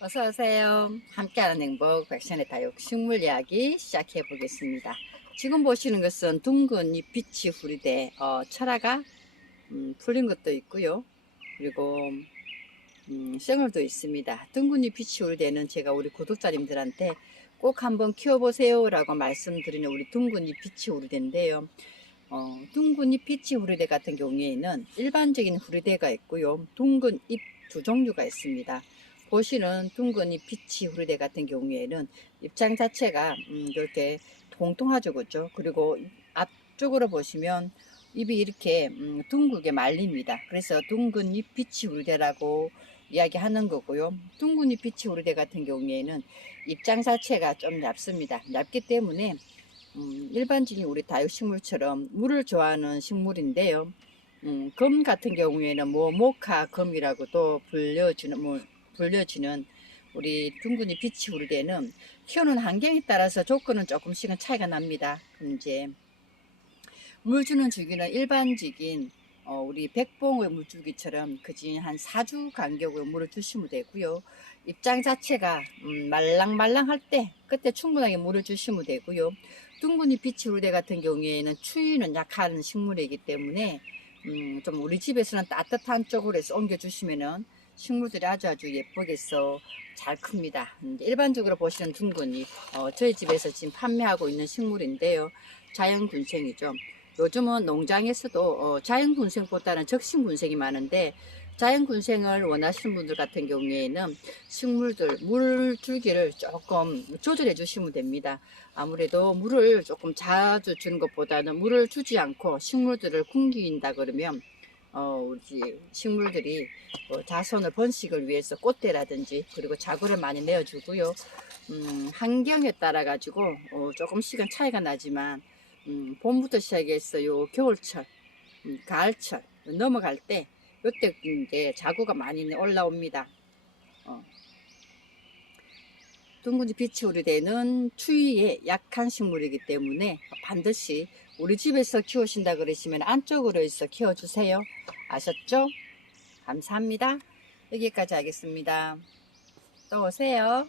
어서 오세요. 함께하는 행복 백션의 다육 식물 이야기 시작해 보겠습니다. 지금 보시는 것은 둥근 잎 빛이 후리대 어, 철화가 음, 풀린 것도 있고요. 그리고 음, 생얼도 있습니다. 둥근 잎 빛이 후리대는 제가 우리 구독자님들한테 꼭 한번 키워보세요 라고 말씀드리는 우리 둥근 잎 빛이 후리대인데요. 어, 둥근 잎 빛이 후리대 같은 경우에는 일반적인 후리대가 있고요. 둥근 잎 두 종류가 있습니다. 보시는 둥근 잎 빛이 후리대 같은 경우에는 입장 자체가 음, 이렇게 통통하죠, 그죠? 그리고 앞쪽으로 보시면 잎이 이렇게 음, 둥글게 말립니다. 그래서 둥근 잎 빛이 후리대라고 이야기하는 거고요. 둥근 잎 빛이 후리대 같은 경우에는 입장 자체가 좀 얇습니다. 얇기 때문에 음, 일반적인 우리 다육식물처럼 물을 좋아하는 식물인데요. 음, 검 같은 경우에는 뭐 모카 검이라고도 불려지는 뭐 불려지는 우리 둥근이 빛이 우리대는 키우는 환경에 따라서 조건은 조금씩은 차이가 납니다. 이제 물 주는 주기는 일반적인 어, 우리 백봉의 물주기처럼 그지 한 4주 간격으로 물을 주시면 되고요. 입장 자체가 음, 말랑말랑할 때 그때 충분하게 물을 주시면 되고요. 둥근이 우리대 같은 경우에는 추위는 약한 식물이기 때문에 음, 좀 우리 집에서는 따뜻한 쪽으로 해서 옮겨주시면은 식물들이 아주 아주 예쁘게 서 잘 큽니다. 일반적으로 보시는 둥근이 어, 저희 집에서 지금 판매하고 있는 식물인데요. 자연군생이죠. 요즘은 농장에서도 어, 자연군생보다는 적신군생이 많은데 자연군생을 원하시는 분들 같은 경우에는 식물들 물 줄기를 조금 조절해 주시면 됩니다. 아무래도 물을 조금 자주 주는 것보다는 물을 주지 않고 식물들을 굶긴다 그러면 어, 우리 식물들이 어, 자손을 번식을 위해서 꽃대라든지 그리고 자구를 많이 내어주고요. 음, 환경에 따라 가지고 어, 조금씩은 차이가 나지만 음, 봄부터 시작해서 요 겨울철, 음, 가을철 넘어갈 때 요때 이제 자구가 많이 올라옵니다. 어. 둥근지 빛이 우리되는 추위에 약한 식물이기 때문에 반드시 우리 집에서 키우신다 그러시면 안쪽으로 해서 키워주세요. 아셨죠? 감사합니다. 여기까지 하겠습니다. 또 오세요.